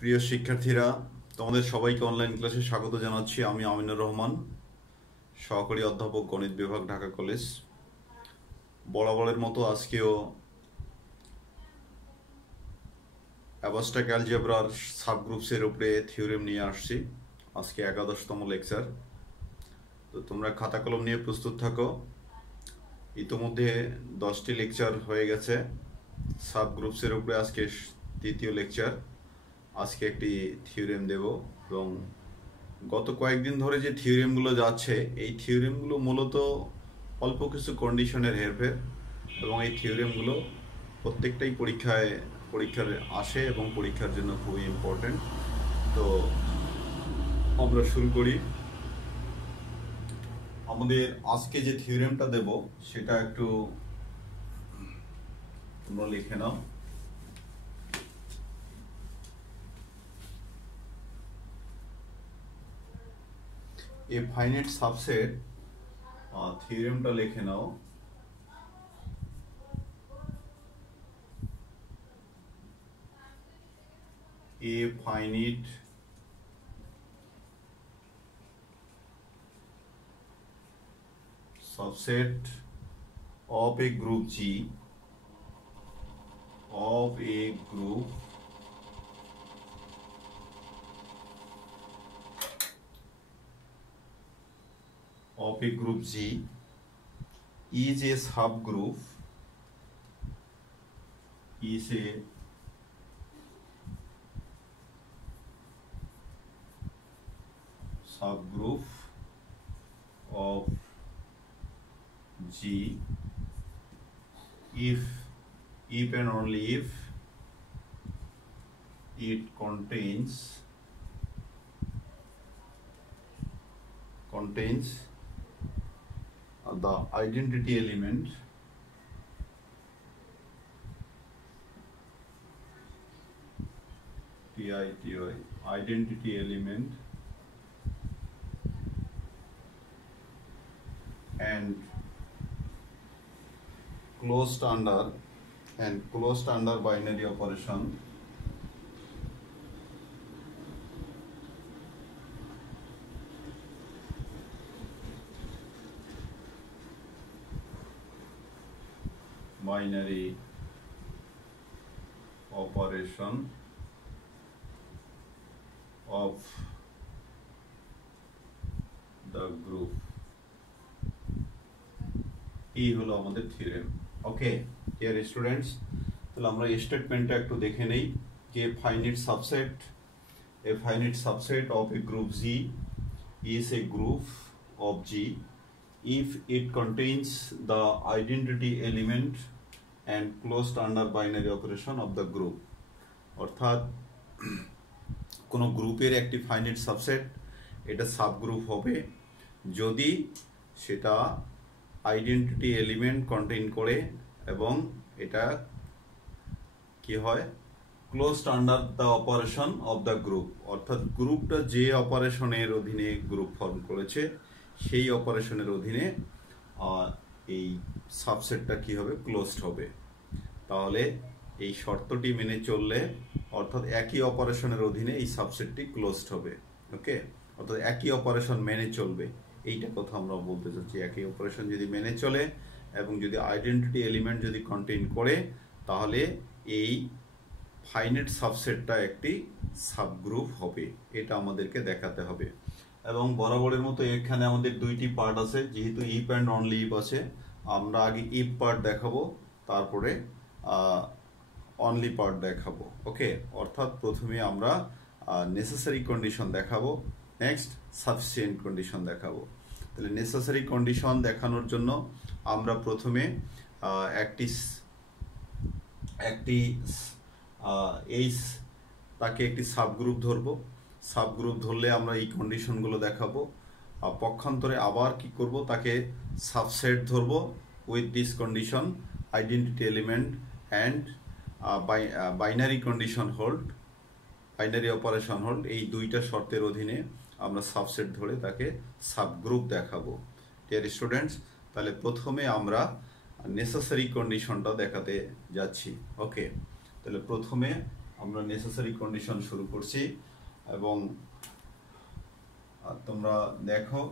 প্রিয় শিক্ষার্থীরা, তোমাদের সবাইকে অনলাইন ক্লাসে স্বাগত জানাচ্ছি। আমি আমিনুর রহমান, সহকারী অধ্যাপক, গণিত বিভাগ, ঢাকা কলেজ। বরাবরের মতো আজকেও অ্যাবস্ট্রাক্ট অ্যালজেব্রার সাবগ্রুপসের উপরে থিওরেম নিয়ে আসছি। আজকে 11তম লেকচার। তো তোমরা খাতা কলম নিয়ে প্রস্তুত থাকো। ইতোমধ্যে 10টি লেকচার হয়ে গেছে সাবগ্রুপসের উপরে। আজকে তৃতীয় লেকচার। আজকে একটি থিওরেম দেব, এবং গত কয়েকদিন ধরে যে থিওরেমগুলো যাচ্ছে, এই থিওরেমগুলো মূলত অল্প কিছু কন্ডিশনের হেরফের, এবং এই থিওরেমগুলো প্রত্যেকটাই পরীক্ষার আসে এবং পরীক্ষার জন্য খুবই ইম্পর্টেন্ট। তো আমরা শুরু করি। আমাদের আজকে যে থিওরেমটা দেব সেটা একটু তোমরা লিখে নাও। এ ফাইনাইট সাবসেট, থিওরেমটা লিখে নাও। A finite subset of a group G of a group G is a subgroup of G if and only if it contains the identity element identity element and closed under binary operation of the group। এই হলো আমাদের theorem. Okay dear students, তাহলে আমরা স্টেটমেন্টটা একটু দেখে নেই যে a finite subset of a group G is a group of G if it contains the identity element and closed under binary operation of the group। অর্থাৎ কোনো গ্রুপের একটি ফাইনাইট সাবসেট, এটা সাবগ্রুপ হবে যদি সেটা আইডেন্টিটি এলিমেন্ট কন্টেইন করে এবং এটা কি হয়, closed under the operation of the group. অর্থাৎ গ্রুপটা যে অপারেশনের অধীনে গ্রুপ ফর্ম করেছে সেই অপারেশনের অধীনে এই সাবসেটটা কি হবে, ক্লোজড হবে। তাহলে এই শর্তটি মেনে চললে, অর্থাৎ একই অপারেশনের অধীনে এই সাবসেটটি ক্লোজড হবে। ওকে, অর্থাৎ একই অপারেশন মেনে চলবে, এইটা কথা আমরা বলতে চাচ্ছি। একই অপারেশন যদি মেনে চলে এবং যদি আইডেন্টিটি এলিমেন্ট যদি কন্টেইন করে, তাহলে এই ফাইনাইট সাবসেটটা একটি সাবগ্রুপ হবে। এটা আমাদেরকে দেখাতে হবে। এবং বরাবরের মতো এখানে আমাদের দুইটি পার্ট আছে, যেহেতু ইফ অ্যান্ড অনলি ইফ আছে, আমরা আগে ইফ পার্ট দেখাবো, তারপরে অনলি পার্ট দেখাবো। ওকে, অর্থাৎ প্রথমে আমরা নেসেসারি কন্ডিশন দেখাবো, নেক্সট সাফিসিয়েন্ট কন্ডিশন দেখাবো। তাহলে নেসেসারি কন্ডিশন দেখানোর জন্য আমরা প্রথমে তাকে একটি সাবগ্রুপ ধরবো। সাবগ্রুপ ধরলে আমরা এই কন্ডিশনগুলো দেখাবো। পক্ষান্তরে আবার কি করব, তাকে সাবসেট ধরবো with this condition, identity element and binary operation hold. এই দুইটা শর্তের অধীনে আমরা সাবসেট ধরে তাকে সাবগ্রুপ দেখাবো। ডিয়ার স্টুডেন্টস, তাহলে প্রথমে আমরা নেসেসারি কন্ডিশনটা দেখাতে যাচ্ছি। ওকে, তাহলে প্রথমে আমরা নেসেসারি কন্ডিশন শুরু করছি এবং তোমরা দেখো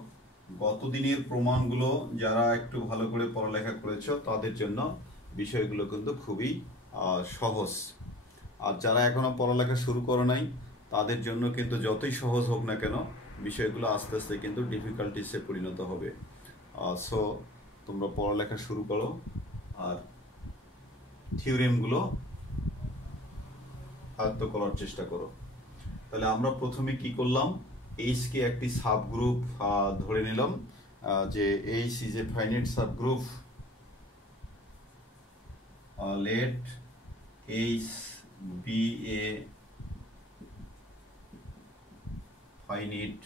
গত দিনের প্রমাণগুলো যারা একটু ভালো করে পড়ালেখা করেছো তাদের জন্য বিষয়গুলো কিন্তু খুবই সহজ, আর যারা এখনো পড়ালেখা শুরু করো নাই তাদের জন্য কিন্তু যতই সহজ হোক না কেন বিষয়গুলো আস্তে আস্তে কিন্তু ডিফিকাল্টিসে পরিণত হবে। সো তোমরা পড়ালেখা শুরু করো আর থিওরেমগুলো আয়ত্ত করার চেষ্টা করো। তাহলে আমরা প্রথমে কি করলাম, এইচ কে একটি সাবগ্রুপ ধরে নিলাম, যে H is a finite subgroup. Let H be a finite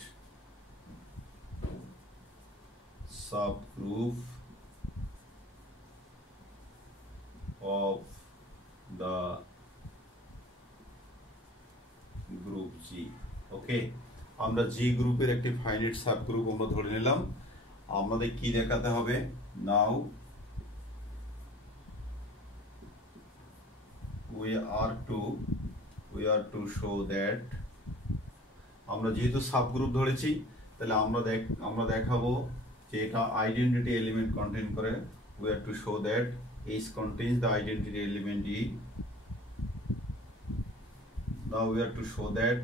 subgroup of the group G. Okay, আমরা জি গ্রুপের একটি ফাইনাইট সাবগ্রুপ আমরা ধরে নিলাম। আমাদের কি দেখাতে হবে, নাও we are to show that, আমরা যেহেতু সাবগ্রুপ ধরেছি তাহলে আমরা দেখাবো যে এটা আইডেন্টিটি এলিমেন্ট কন্টেইন করে। we are to show that H contains the identity element E. Now we are to show that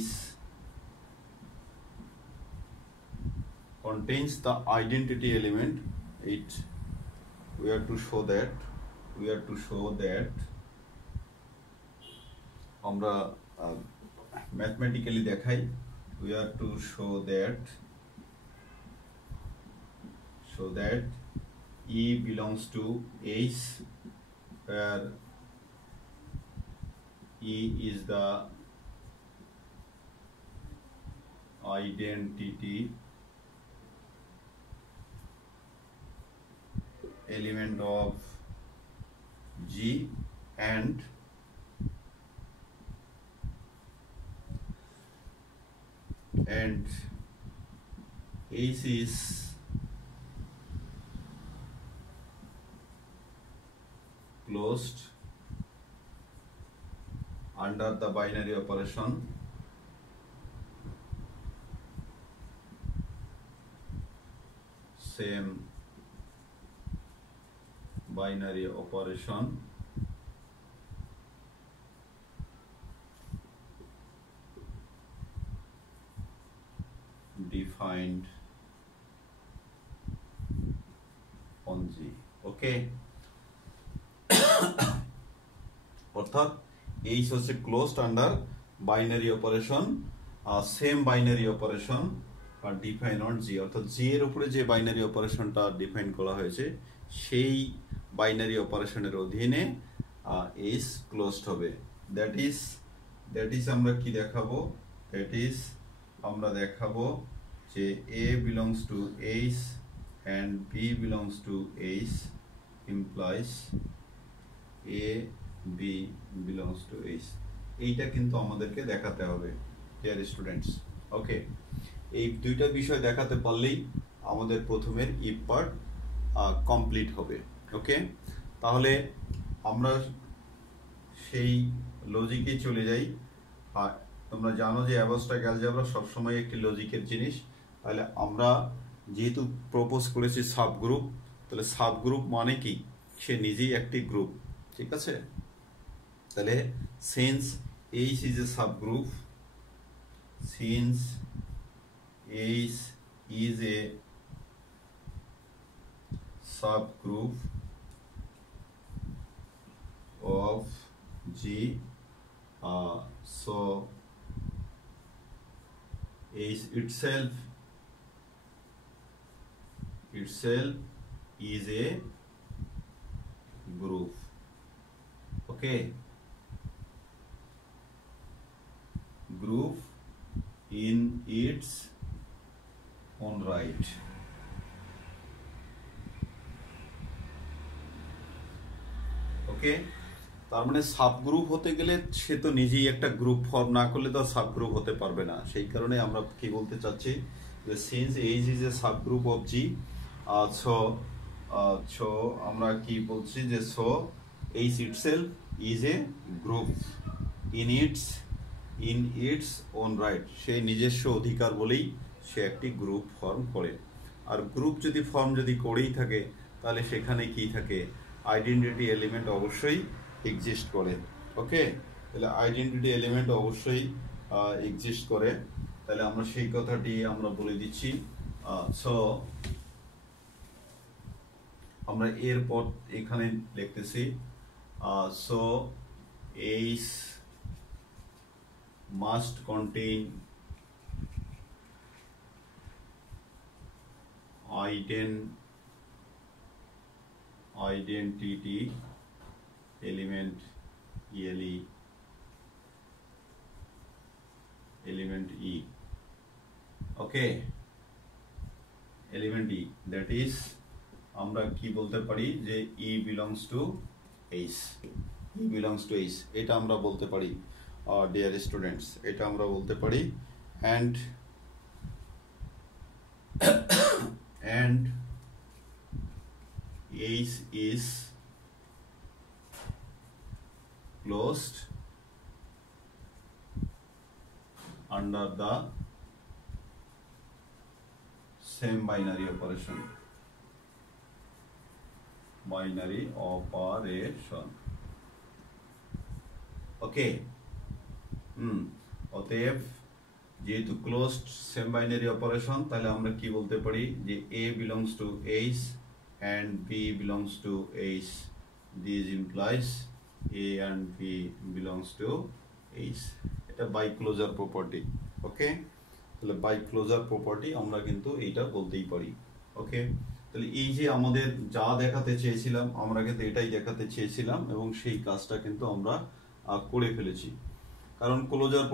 H contains the identity element it. We are to show that আমরা mathematically দেখাই। we are to show that E belongs to H, where E is the identity element of G, and H is closed under the binary operation same binary operation defined on G. Okay, অর্থাৎ H হচ্ছে closed under binary operation, same binary operation আর define on G, অর্থাৎ G এর উপরে যে binary অপারেশনটা define করা হয়েছে সেই বাইনারি অপারেশনের অধীনে এইচ ক্লোজড হবে। দ্যাট ইজ আমরা কি দেখাবো, আমরা দেখাবো যে A belongs to H and B belongs to H implies A B belongs to H। এইটা কিন্তু আমাদেরকে দেখাতে হবে ডিয়ার স্টুডেন্টস। ওকে, এই দুইটা বিষয় দেখাতে পারলেই আমাদের প্রথমের ইফ পার্ট কমপ্লিট হবে। ওকে, তাহলে আমরা সেই লজিকে চলে যাই। তোমরা জানো যে অ্যাবস্ট্রাক্ট অ্যালজেব্রা সবসময় একটি লজিকের জিনিস। তাহলে আমরা যেহেতু প্রপোজ করেছি সাবগ্রুপ, তাহলে সাবগ্রুপ মানে কি, সে নিজেই একটি গ্রুপ, ঠিক আছে। তাহলে since H is a subgroup, since H is a subgroup of G, so H itself is a group. Okay, group in its own right. ওকে, তার মানে সাবগ্রুপ হতে গেলে সে তো নিজেই একটা গ্রুপ ফর্ম না করলে তো সাবগ্রুপ হতে পারবে না। সেই কারণে আমরা কি বলতে চাচ্ছি যে since H is a subgroup of G, so আমরা কি বলছি যে so H itself is a group in its own right, সে নিজস্ব অধিকার বলেই সে একটি গ্রুপ ফর্ম করে। আর গ্রুপ যদি ফর্ম যদি করেই থাকে তাহলে সেখানে কি থাকে, আইডেন্টিটি এলিমেন্ট অবশ্যই এক্সিস্ট করে। ওকে, তাহলে আইডেন্টিটি এলিমেন্ট অবশ্যই এক্সিস্ট করে। তাহলে আমরা সেই কথাটি আমরা বলে দিচ্ছি। সো আমরা এরপর এখানে লিখতেছি so H must contain identity element element E. Okay, element E, that is আমরা কি বলতে পারি যে E belongs to H, E belongs to H, এটা আমরা বলতে পারি dear students, এটা আমরা বলতে পারি। and H is closed under the same binary operation, ওকে। অতএব যেহেতু ক্লোজড সেম বাইনারি অপারেশন, তাহলে আমরা কি বলতে পারি যে A belongs to H and B belongs to H, this implies A and B belongs to H, এটা বাই ক্লোজার প্রপার্টি। ওকে, তাহলে বাই ক্লোজার প্রপার্টি আমরা কিন্তু এইটা বলতেই পারি। ওকে, তাহলে এই যে আমাদের যা দেখাতে চেয়েছিলাম আমরা কিন্তু এটাই দেখাতে চেয়েছিলাম এবং সেই কাজটা কিন্তু আমরা করে ফেলেছি। কারণ ক্লোজার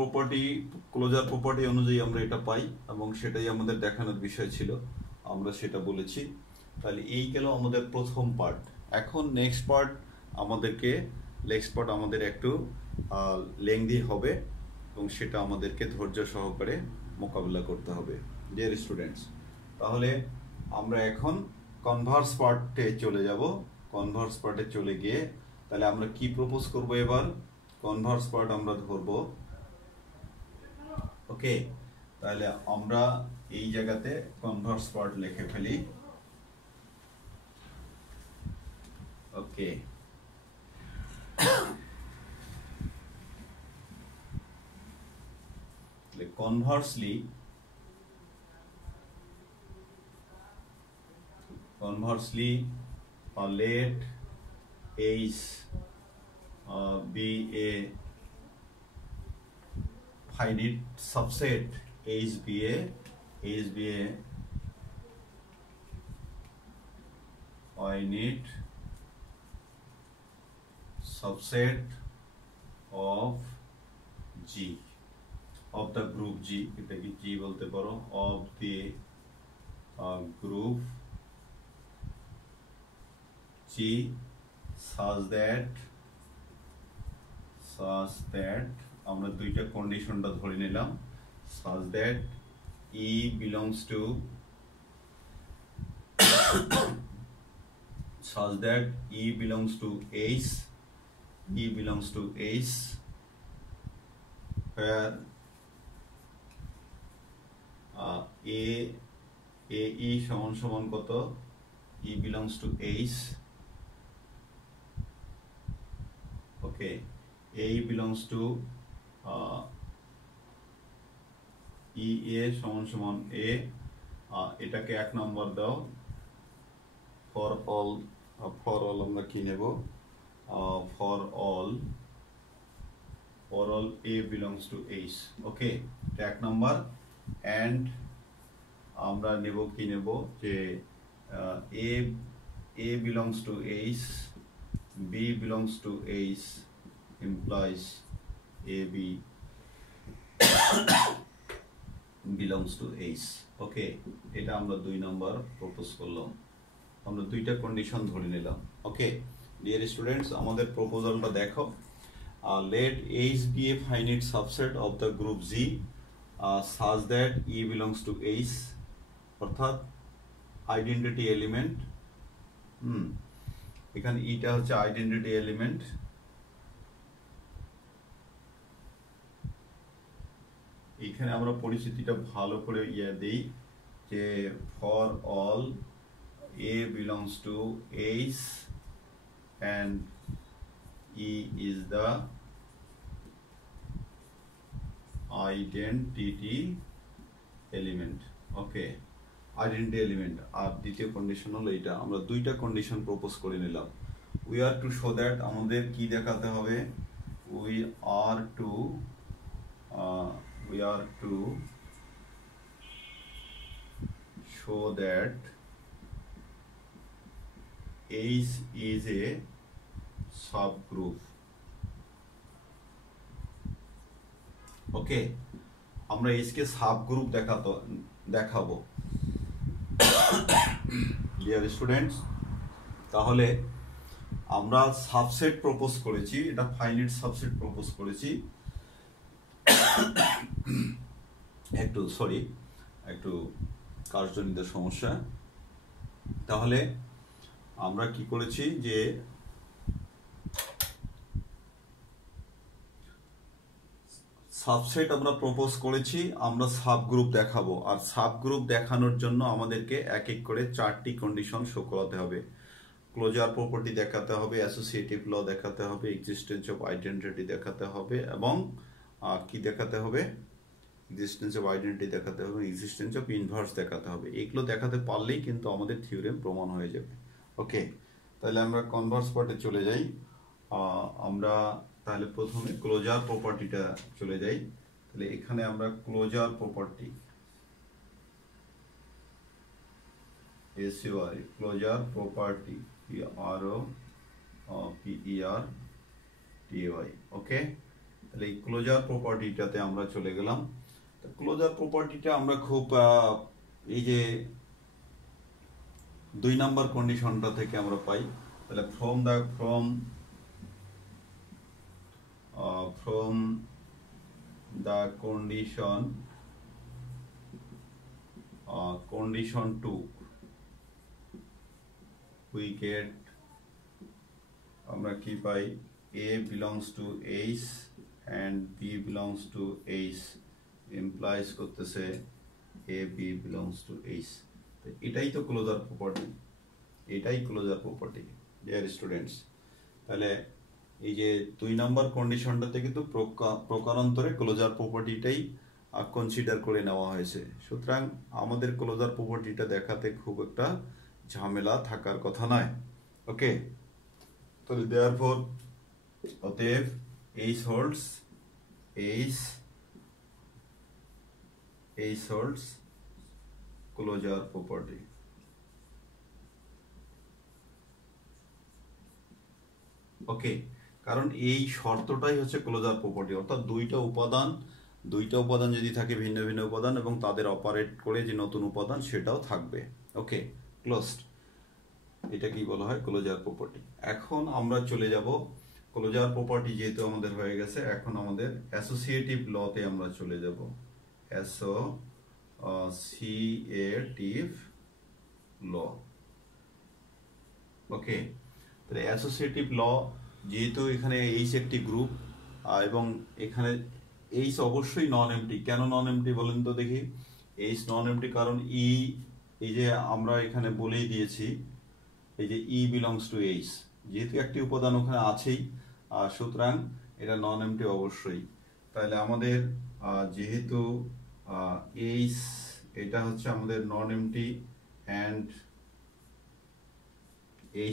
প্রপার্টি অনুযায়ী আমরা এটা পাই এবং সেটাই আমাদের দেখানোর বিষয় ছিল, আমরা সেটা বলেছি। তাহলে এই গেল আমাদের প্রথম পার্ট। এখন নেক্সট পার্ট আমাদের একটু লেংদি হবে এবং সেটা আমাদেরকে ধৈর্য সহকারে মোকাবিলা করতে হবে ডিয়ার স্টুডেন্টস। তাহলে আমরা এখন কনভার্স পার্টে চলে যাব। কনভার্স পার্টে চলে গিয়ে তাহলে আমরা কি প্রপোজ করব, এবার কনভার্স পার্ট আমরা ধরব। ওকে, তাহলে আমরা এই জায়গাতে কনভার্স পার্ট লিখে ফেলি। ওকে, conversely let H be a finite subset, H be a finite subset of G, of the group G, এটাকে G বলতে পারো, of the group G such that আমরা দুইটা কন্ডিশনটা ধরে নিলাম, such that E belongs to H, where AE সমান কত, E belongs to H, okay, AE belongs to EA সমান A, এটাকে এক নাম্বার দাও। ফর অল আমরা কি নেব, for all A belongs to H, ওকে, এটা এক নাম্বার। and আমরা নেব কি নেব যে A belongs to H, B belongs to H implies AB belongs to H, ওকে, এটা আমরা দুই নাম্বার প্রপোজ করলাম, আমরা দুইটা কন্ডিশন ধরে নিলাম। ওকে ডিয়ার স্টুডেন্টস, আমাদের প্রপোজালটা দেখো। let H be a finite subset of the group G such that E belongs to H, অর্থাৎ আইডেন্টিটি এলিমেন্ট, এখানে ইটা হচ্ছে আইডেন্টিটি এলিমেন্ট, এখানে আমরা পরিচিতিটা ভালো করে দেই যে for all A belongs to H and E is the identity element. Okay, identity element. আর দ্বিতীয় কন্ডিশন হলো এটা। আমরা দুইটা কন্ডিশন প্রপোজ করে নিলাম। We are to show that আমাদের কি দেখাতে হবে? We are to show that H is a subgroup. ওকে, আমরা H কে সাবগ্রুপ দেখাবো। ডিয়ার স্টুডেন্টস, তাহলে আমরা সাবসেট প্রপোজ করেছি, এটা ফাইনাইট সাবসেট প্রপোজ করেছি। একটু কার্যজনিত সমস্যা। তাহলে আমরা কি করেছি যে সাবসেট আমরা প্রপোজ করেছি, আমরা সাবগ্রুপ দেখাবো। আর সাবগ্রুপ দেখানোর জন্য আমাদেরকে এক এক করে 4টি কন্ডিশন শো করাতে হবে। ক্লোজার প্রপার্টি দেখাতে হবে, অ্যাসোসিয়েটিভ ল দেখাতে হবে, এক্সিস্টেন্স অফ আইডেন্টিটি দেখাতে হবে, এবং কি দেখাতে হবে? এক্সিস্টেন্স অফ আইডেন্টিটি দেখাতে হবে, এক্সিস্টেন্স অফ ইনভার্স দেখাতে হবে। এগুলো দেখাতে পারলেই কিন্তু আমাদের থিওরেম প্রমাণ হয়ে যাবে। ওকে, তাহলে আমরা কনভার্স পার্টে চলে যাই। আমরা তাহলে প্রথমে ক্লোজার প্রপার্টিটা চলে যাই। তাহলে এখানে আমরা closure property SUI closure property PROPERTY। Okay, তাহলে এই ক্লোজার প্রপার্টিটাতে আমরা চলে গেলাম। তো ক্লোজার প্রপার্টিটা আমরা খুব এই যে 2 নাম্বার কন্ডিশনটা থেকে আমরা পাই। তাহলে from the condition 2 we get আমরা কি পাই? A belongs to H and B belongs to H implies করতেছে A B belongs to H। এটাই তো ক্লোজার প্রপার্টি, এটাই ক্লোজার প্রপার্টি ডিয়ার স্টুডেন্টস। তাহলে এই যে 2 নাম্বার কন্ডিশনটাতে কিন্তু প্রকারান্তরে ক্লোজার প্রপার্টিটাই কনসিডার করে নেওয়া হয়েছে। সুতরাং আমাদের ক্লোজার প্রপার্টিটা দেখাতে খুব একটা ঝামেলা থাকার কথা নয়। ওকে, তাহলে দেয়ারফর অতএব H holds ক্লোজার প্রপার্টি। ওকে, কারণ এই শর্তটাই হচ্ছে ক্লোজার প্রপার্টি, অর্থাৎ দুইটা উপাদান যদি থাকে, ভিন্ন ভিন্ন উপাদান, এবং তাদের অপারেট করে যে নতুন উপাদান সেটাও থাকবে। ওকে, ক্লোজড, এটা কি বলা হয়? Closure property. এখন আমরা চলে যাব ক্লোজার প্রপার্টি যেহেতু আমাদের হয়ে গেছে, এখন আমাদের অ্যাসোসিয়েটিভ লতে আমরা চলে যাব। Associative law. ওকে, তাহলে অ্যাসোসিয়েটিভ ল যেহেতু এখানে H একটি গ্রুপ, এবং এখানে H অবশ্যই নন এমটি। কেন নন এমটি বলেন তো দেখি? H নন এমটি কারণ এই যে আমরা এখানে বলেই দিয়েছি, এই যে E belongs to H, যেহেতু একটি উপাদান ওখানে আছেই, সুতরাং এটা নন এমটি অবশ্যই। তাহলে আমাদের যেহেতু H এটা হচ্ছে আমাদের নন এমটি, অ্যান্ড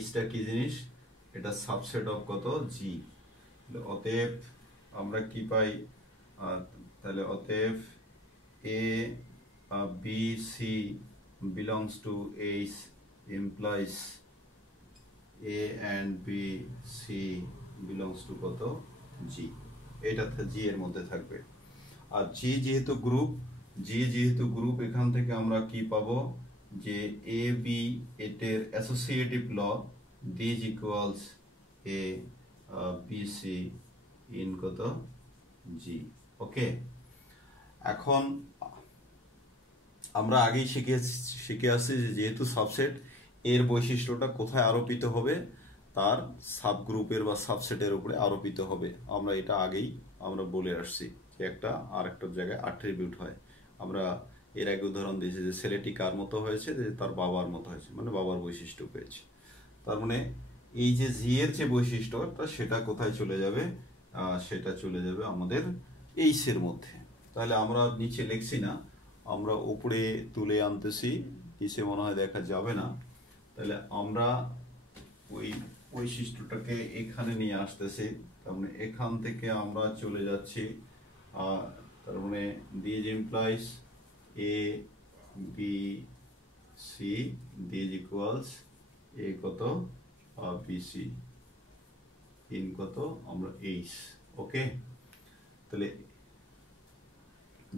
Hটা কি জিনিস? এটা সাবসেট অফ কত? G। অতএব আমরা কি পাই? তাহলে অতএব A B C belongs to H implies A and B C belongs to কত? G। এটা G এর মধ্যে থাকবে। আর G যেহেতু গ্রুপ, এখান থেকে আমরা কি পাবো? যে A B এর associative law this equals A B C in কত? G। ওকে, এখন আমরা আগেই শিখে আসছি যে যেহেতু সাবসেট, এর বৈশিষ্ট্যটা কোথায় আরোপিত হবে? তার সাবগ্রুপের বা সাবসেটের উপরে আরোপিত হবে। আমরা এটা আগেই বলে আসছি যে একটা আর একটা জায়গায় অ্যাট্রিবিউট হয়। আমরা এর আগে উদাহরণ দিয়েছি যে ছেলেটি কার মতো হয়েছে, যে তার বাবার মতো হয়েছে, মানে বাবার বৈশিষ্ট্য পেয়েছে। তার মানে এই যে জি এর যে বৈশিষ্ট্যটা সেটা কোথায় চলে যাবে, সেটা চলে যাবে আমাদের এইস এর মধ্যে। তাহলে আমরা নিচে লিখছি না, আমরা উপরে তুলে আনতেছি, নিচে মনে হয় দেখা যাবে না। তাহলে আমরা ওই বৈশিষ্ট্যটাকে এখানে নিয়ে আসতেছি। তার মানে এখান থেকে আমরা চলে যাচ্ছি, তার মানে this implies A B C, this equals A কত বি সি, ইন কত আমরা এইচ। ওকে, তাহলে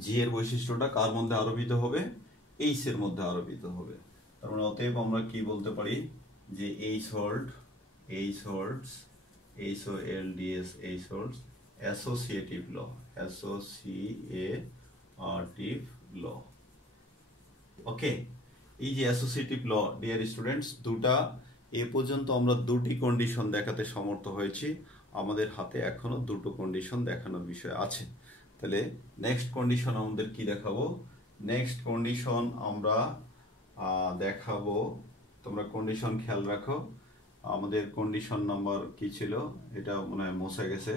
জি এর বৈশিষ্ট্যটা কার মধ্যে আরোপিত হবে, এইচ এর মধ্যে আরোপিত হবে। তার মানে অতএব আমরা কি বলতে পারি যে H hold, H holds, H O L D S, H holds associative law, associative law. Okay, এই যে অ্যাসোসিয়েটিভ ল ডিয়ার স্টুডেন্টস, দুটা এ পর্যন্ত আমরা দুটি কন্ডিশন দেখাতে সমর্থ হয়েছি। আমাদের হাতে এখনো দুটো কন্ডিশন দেখানোর বিষয় আছে। তাহলে নেক্সট কন্ডিশন আমাদের কি দেখাবো, নেক্সট কন্ডিশন আমরা দেখাবো, তোমরা কন্ডিশন খেয়াল রাখো। আমাদের কন্ডিশন নাম্বার কি ছিল, এটা মনে হয় মুছে গেছে।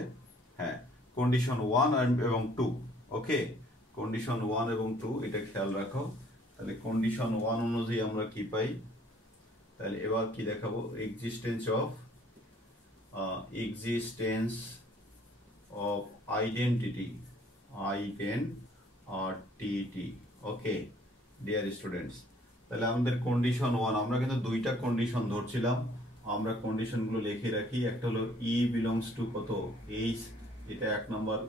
হ্যাঁ, কন্ডিশন 1 এবং 2। ওকে, কন্ডিশন 1 এবং 2 এটা খেয়াল রাখো। তাহলে কন্ডিশন 1 অনুযায়ী আমরা কি পাই, তাহলে এবার কি দেখাবো, existence of identity, okay dear students. তাহলে আমাদের কন্ডিশন 1, আমরা কিন্তু দুইটা কন্ডিশন ধরছিলাম, আমরা কন্ডিশনগুলো লিখে রাখি। একটা হলো ই বিলংস টু কত এইচ, এটা 1 নম্বর।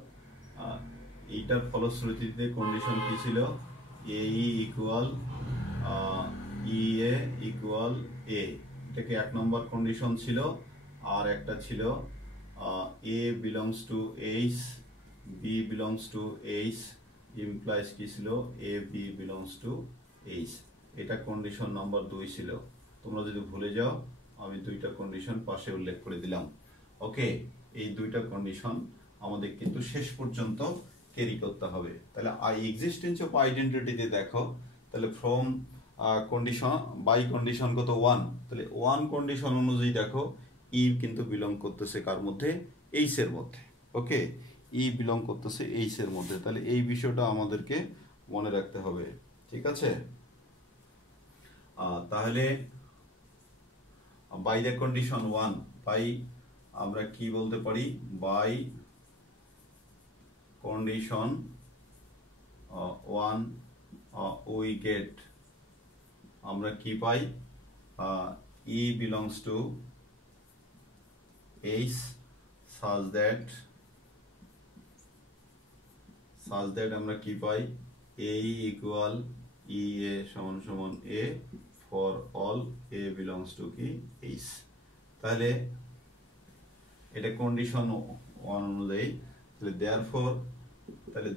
এইটার ফলশ্রুতিতে কন্ডিশন কি ছিল, এ ইকুয়াল ই এ ইকুয়াল এ, এটাকে 1 নম্বর কন্ডিশন ছিল। আর একটা ছিল A belongs to H, B belongs to H, implies কি ছিল, A B belongs to H, এটা কন্ডিশন নাম্বার 2 ছিল। তোমরা যদি ভুলে যাও, আমি দুইটা কন্ডিশন পাশে উল্লেখ করে দিলাম। ওকে, এই দুইটা কন্ডিশন আমাদের কিন্তু শেষ পর্যন্ত ক্যারি করতে হবে। তাহলে এক্সিস্টেন্স অফ আইডেন্টিটিতে দেখো, তাহলে ফ্রম কন্ডিশন বাই কন্ডিশন কত 1, তাহলে 1 কন্ডিশন অনুযায়ী দেখো ই কিন্তু বিলং করতেছে কার মধ্যে, এইচ এর মধ্যে। ওকে, ই বিলং করতেছে এইচ এর মধ্যে। তাহলে এই বিষয়টা আমাদেরকে মনে রাখতে হবে, ঠিক আছে। তাহলে বাই দ্য কন্ডিশন 1, বাই আমরা কি বলতে পারি, বাই কন্ডিশন 1 উই গেট, আমরা কি পাই, E belongs to H such that আমরা কি পাই, a ইকুয়াল ই এ সমান সমান A for all A belongs to কি এইচ। তাহলে এটা কন্ডিশন 1 অনুযায়ী। তাহলে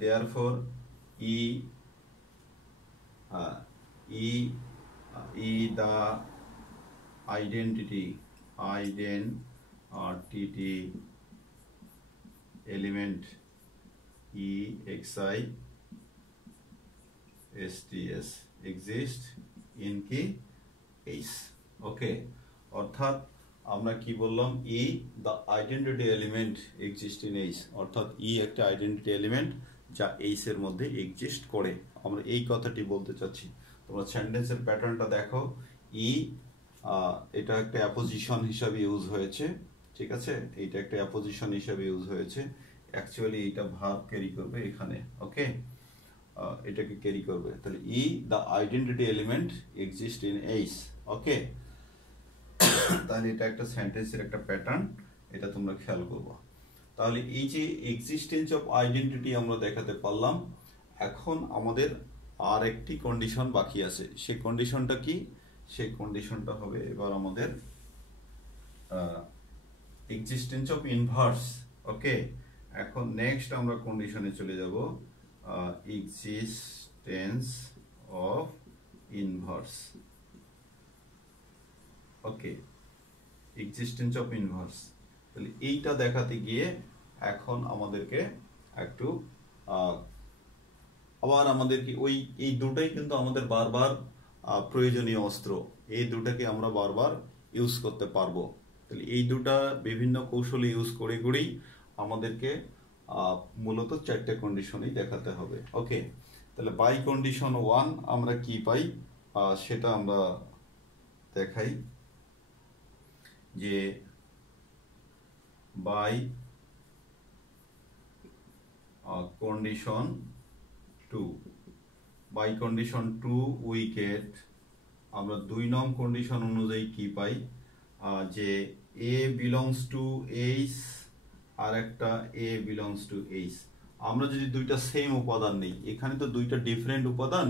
therefore E the identity element E xi sts exist in কি এইচ। ওকে, অর্থাৎ আমরা কি বললাম, E the identity element exist in H, অর্থাৎ ই একটা আইডেন্টিটি এলিমেন্ট যা এইচ এর মধ্যে এক্সিস্ট করে, আমরা এই কথাটি বলতে চাচ্ছি। তোমরা সেন্টেন্সের প্যাটার্নটা দেখো, ই এটা একটা অ্যাপোজিশন হিসাবে ইউজ হয়েছে, ঠিক আছে, এইটা একটা অ্যাপোজিশন হিসাবে ইউজ হয়েছে। অ্যাকচুয়ালি এটা ভার্ব ক্যারি করবে এখানে। ওকে, এটাকে ক্যারি করবে। তাহলে E the identity element exist in H. Okay, তাহলে এটা একটা সেন্টেন্সের একটা প্যাটার্ন, এটা তোমরা খেয়াল করবা। তাহলে এই যে এক্সিস্টেন্স অফ আইডেন্টিটি আমরা দেখাতে পারলাম, এখন আমাদের আর একটি কন্ডিশন বাকি আছে। সেই কন্ডিশনটা কি, সেই কন্ডিশনটা হবে এবার আমাদের এক্সিস্টেন্স অফ ইনভার্স। ওকে, এখন নেক্সট আমরা কন্ডিশনে চলে যাব, existence of inverse. Okay, existence of inverse. তাহলে এইটা দেখাতে গিয়ে এখন আমাদেরকে একটু আবার আমাদের কি ওই এই দুটাই কিন্তু আমাদের বারবার প্রয়োজনীয় অস্ত্র, এই দুটাকে আমরা বারবার ইউজ করতে পারবো। তাহলে এই দুটা বিভিন্ন কৌশলে ইউজ করে করেই আমাদেরকে মূলত 4টে কন্ডিশনই দেখাতে হবে। ওকে, তাহলে বাই কন্ডিশন 1 আমরা কি পাই সেটা আমরা দেখাই, যে by condition 2, by condition 2 we get, আমরা 2 নং কন্ডিশন অনুযায়ী কি পাই, যে a belongs to H আর একটা a belongs to H। আমরা যদি দুইটা সেম উপাদান নেই, এখানে তো দুইটা ডিফারেন্ট উপাদান,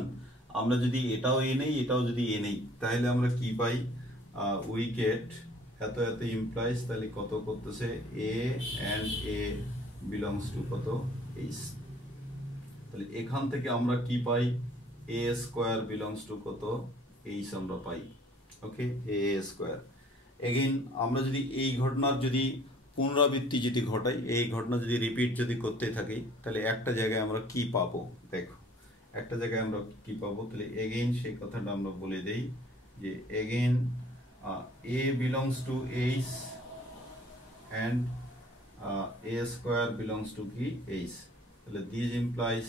আমরা যদি এটাও a নেই এটাও যদি a নেই, তাহলে আমরা কি পাই, উই গেট এত এত ইমপ্লাইজ, তাহলে কত করতেছে a and a belongs to কত H। তাহলে এখান থেকে আমরা কি পাই, a স্কয়ার belongs to কত H আমরা পাই। ওকে, a স্কয়ার। এগেইন আমরা যদি এই ঘটনার যদি পুনরাবৃত্তি যদি ঘটাই, এই ঘটনা যদি রিপিট যদি করতে থাকি, তাহলে একটা জায়গায় আমরা কি পাবো, দেখো একটা জায়গায় আমরা কি পাবো। তাহলে এগেইন সেই কথাটা আমরা বলে দেই, যে again a belongs to H and a square belongs to কি H। তাহলে this implies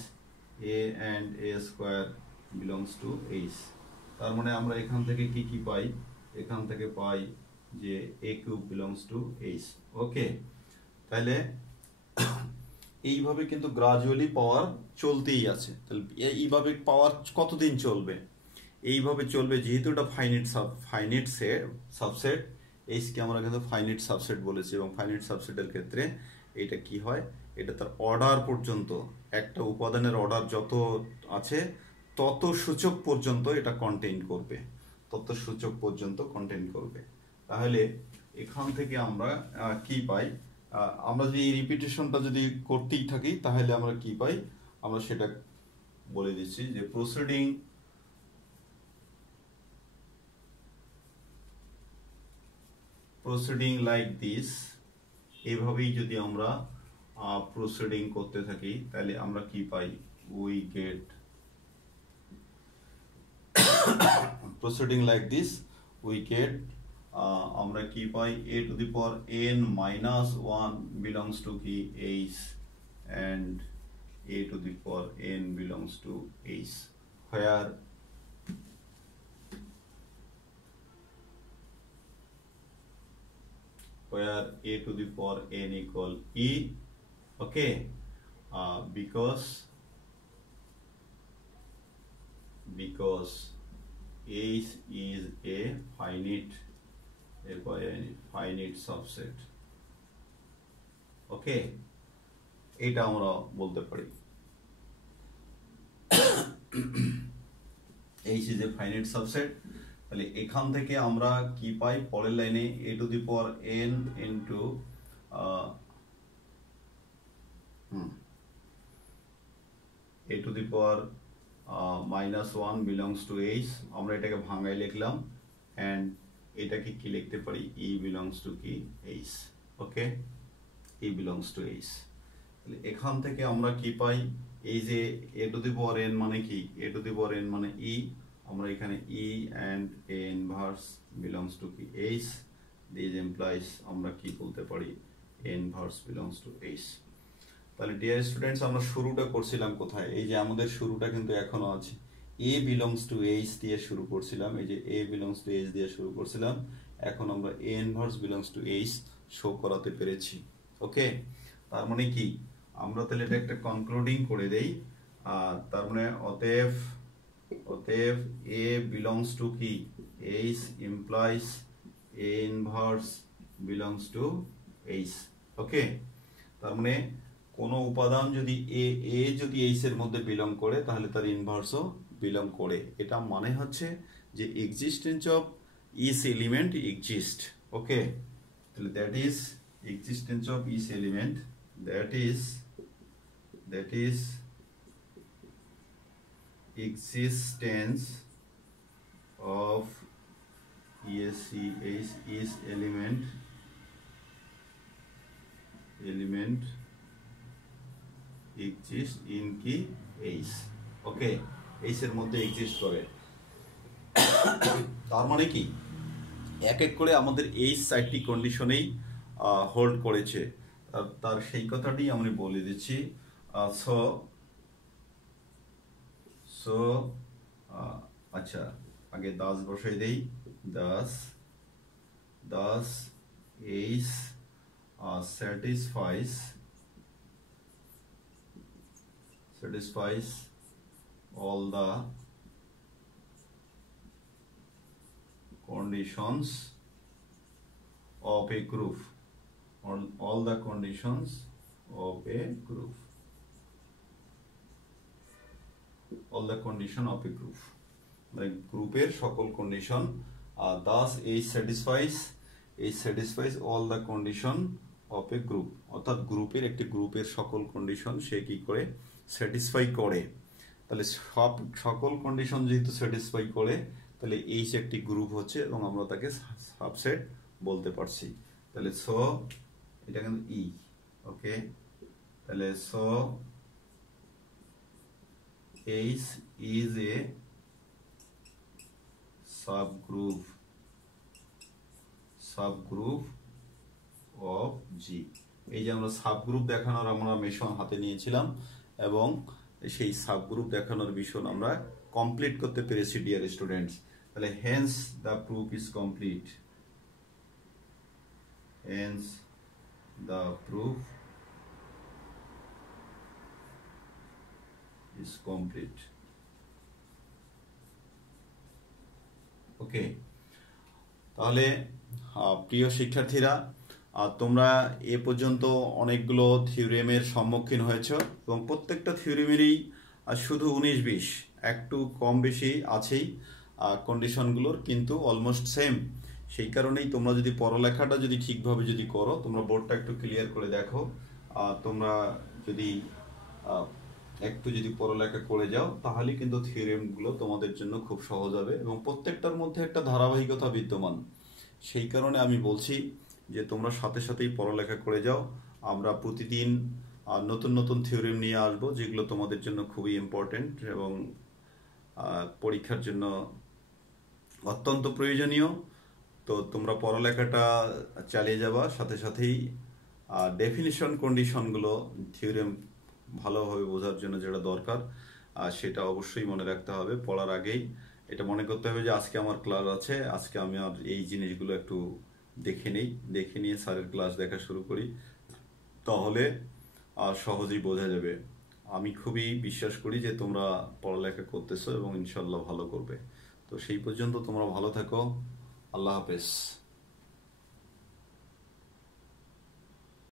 a and a square belongs to H। তার মানে আমরা এখান থেকে কি কি পাই, এখান থেকে পাই যে a cube belongs to H। ওকে, তাহলে এইভাবে কিন্তু গ্রাজুয়ালি পাওয়ার চলতেই আছে। তাহলে এইভাবে পাওয়ার কতদিন চলবে, এইভাবে চলবে, যেহেতু এটা ফাইনাইট সাবসেট, H কে আমরা কিন্তু ফাইনাইট সাবসেট বলেছি, এবং ফাইনাইট সাবসেটের ক্ষেত্রে এটা কি হয়, এটা তার অর্ডার পর্যন্ত, একটা উপাদানের অর্ডার যত আছে তত সূচক পর্যন্ত এটা কন্টেইন করবে, তত সূচক পর্যন্ত কন্টেইন করবে। তাহলে এখান থেকে আমরা কি পাই, আমরা যদি এই রিপিটেশনটা যদি করতেই থাকি তাহলে আমরা কি পাই, আমরা সেটা বলে দিচ্ছি, যে প্রসিডিং লাইক দিস, এভাবেই যদি আমরা প্রসিডিং করতে থাকি তাহলে আমরা কি পাই, we get proceeding like this we get, আমরা কি পাই, a to the power n minus 1 belongs to কি H and a to the power n belongs to H, where a to the power n equal e। okay, because H is a finite subset। ওকে, এটা আমরা বলতে পারি H is a finite subset। তাহলে এখান থেকে আমরা কি পাই, পরের লাইনে a to the power n into a to the power minus 1 belongs to H, আমরা এটাকে ভাঙায় লিখলাম, and এটাকে কি লিখতে পারি, E belongs to কি H। Okay, E belongs to H। তাহলে এখান থেকে আমরা কি পাই, এই যে a to the power n মানে কি, a to the power n মানে E, আমরা এখানে E and a inverse belongs to কি H, this implies আমরা কি বলতে পারি, a inverse belongs to H। তাহলে ডিয়ার স্টুডেন্টস, আমরা শুরুটা করছিলাম কোথায়, এই যে আমাদের শুরুটা কিন্তু এখনো আছে, a belongs to H দিয়ে শুরু করছিলাম, এই যে a belongs to H দিয়ে শুরু করছিলাম, এখন আমরা a inverse belongs to H show করাতে পেরেছি। ওকে, তার মানে কি, আমরা তাহলে এটা একটা কনক্লুডিং করে দেই, তার মানে অতএব a belongs to কি H implies a inverse belongs to H। ওকে, তার মানে কোনো উপাদান যদি a যদি H এর মধ্যে বিলং করে তাহলে তার ইনভার্সও বিলং করে, এটা মানে হচ্ছে যে existence of each element exist. Okay, তাহলে that is existence of each element, that is existence of is element exist in কি এইচ। ওকে, এইচ এর মধ্যে এক্সিস্ট করে। তার মানে কি এক এক করে আমাদের এই 4টি কন্ডিশনেই হোল্ড করেছে। তার সেই কথাটি আমি বলে দিচ্ছি। সো সো আচ্ছা, আগে দাস বসাই দেই। Das H satisfies all the conditions of a group, all the conditions of a group, all the condition of a group, মানে গ্রুপের সকল condition. thus H satisfies all the condition of a group, অর্থাৎ গ্রুপের একটি গ্রুপের সকল কন্ডিশন সে কি করে স্যাটিসফাই করে। তাহলে সকল কন্ডিশন যেহেতু স্যাটিসফাই করে, তাহলে এইচ একটি গ্রুপ হচ্ছে এবং আমরা তাকে সাবসেট বলতে পারছি। তাহলে সো এটা কিন্তু ই। ওকে, তাহলে so H is a subgroup of G. এই যে আমরা সাবগ্রুপ দেখানোর আমরা মিশন হাতে নিয়েছিলাম এবং সেই সাবগ্রুপ দেখানোর মিশন আমরা কমপ্লিট করতে পেরেছি ডিয়ার স্টুডেন্টস। তাহলে hence the proof is complete, hence the proof is complete. Okay, তাহলে প্রিয় শিক্ষার্থীরা, তোমরা এ পর্যন্ত অনেকগুলো থিওরেমের সম্মুখীন হয়েছ এবং প্রত্যেকটা থিওরেমেরই শুধু 19-20 একটু কম বেশি আছেই কন্ডিশনগুলোর, কিন্তু অলমোস্ট সেম। সেই কারণেই তোমরা যদি পড়ালেখাটা যদি ঠিকভাবে যদি করো, তোমরা বোর্ডটা একটু ক্লিয়ার করে দেখো, তোমরা যদি একটু যদি পড়ালেখা করে যাও তাহলে কিন্তু থিওরেমগুলো তোমাদের জন্য খুব সহজ হবে এবং প্রত্যেকটার মধ্যে একটা ধারাবাহিকতা বিদ্যমান। সেই কারণে আমি বলছি যে তোমরা সাথে সাথেই পড়ালেখা করে যাও। আমরা প্রতিদিন নতুন নতুন থিওরেম নিয়ে আসবো যেগুলো তোমাদের জন্য খুবই ইম্পর্টেন্ট এবং পরীক্ষার জন্য অত্যন্ত প্রয়োজনীয়। তো তোমরা পড়ালেখাটা চালিয়ে যাবা, সাথে সাথেই ডেফিনিশন কন্ডিশনগুলো থিওরেম ভালোভাবে বোঝার জন্য যেটা দরকার সেটা অবশ্যই মনে রাখতে হবে। পড়ার আগেই এটা মনে করতে হবে যে আজকে আমার ক্লাস আছে, আজকে আমি আর এই জিনিসগুলো একটু দেখে নিয়ে স্যারের ক্লাস দেখা শুরু করি, তাহলে সহজেই বোঝা যাবে। আমি খুবই বিশ্বাস করি যে তোমরা পড়ালেখা করতেছো এবং ইনশাল্লাহ ভালো করবে। তো সেই পর্যন্ত তোমরা ভালো থাকো। আল্লাহ হাফেজ।